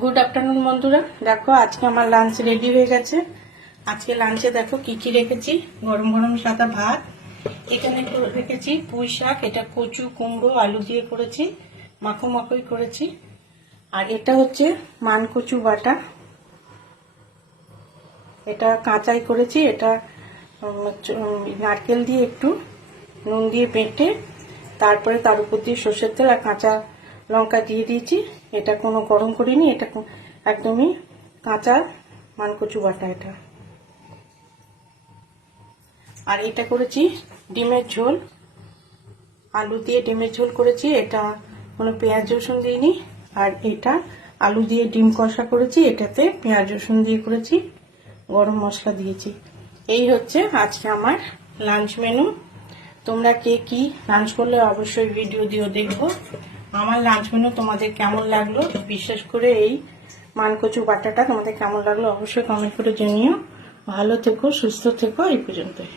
Good afternoon বন্ধুরা। দেখো আজকে আমার লাঞ্চ রেডি হয়ে গেছে। আজকে লাঞ্চে দেখো কি কি রেখেছি। গরম গরম সাদা ভাত, এখানে রেখেছি পুঁই শাক, এটা কচু কুমড়ো আলু দিয়ে করেছি, মাখো মাখোই করেছি। আর এটা হচ্ছে মানকচু বাটা, এটা কাঁচাই করেছি। এটা নারকেল দিয়ে একটু নুন দিয়ে বেটে তারপরে তার উপর দিয়ে সর্ষের তেল আর কাঁচা লঙ্কা দিয়ে দিয়েছি। এটা কোনো গরম করিনি, এটা একদমই কাঁচা মানকচু বাটা এটা। আর এটা করেছি ডিমের ঝোল, আলু দিয়ে ডিমের ঝোল করেছি, এটা কোনো পেঁয়াজ রসুন দিইনি। আর এটা আলু দিয়ে ডিম কষা করেছি, এটাতে পেঁয়াজ রসুন দিয়ে করেছি, গরম মশলা দিয়েছি। এই হচ্ছে আজকে আমার লাঞ্চ মেনু। তোমরা কে কি লাঞ্চ করলে অবশ্যই ভিডিও দিও দেখবো। আমার লাঞ্চ মেনু তোমাদের কেমন লাগলো, বিশেষ করে এই মানকচু বাটাটা তোমাদের কেমন লাগলো অবশ্যই কমেন্ট করে জানিও। ভালো থেকো, সুস্থ থেকো। এই পর্যন্তই।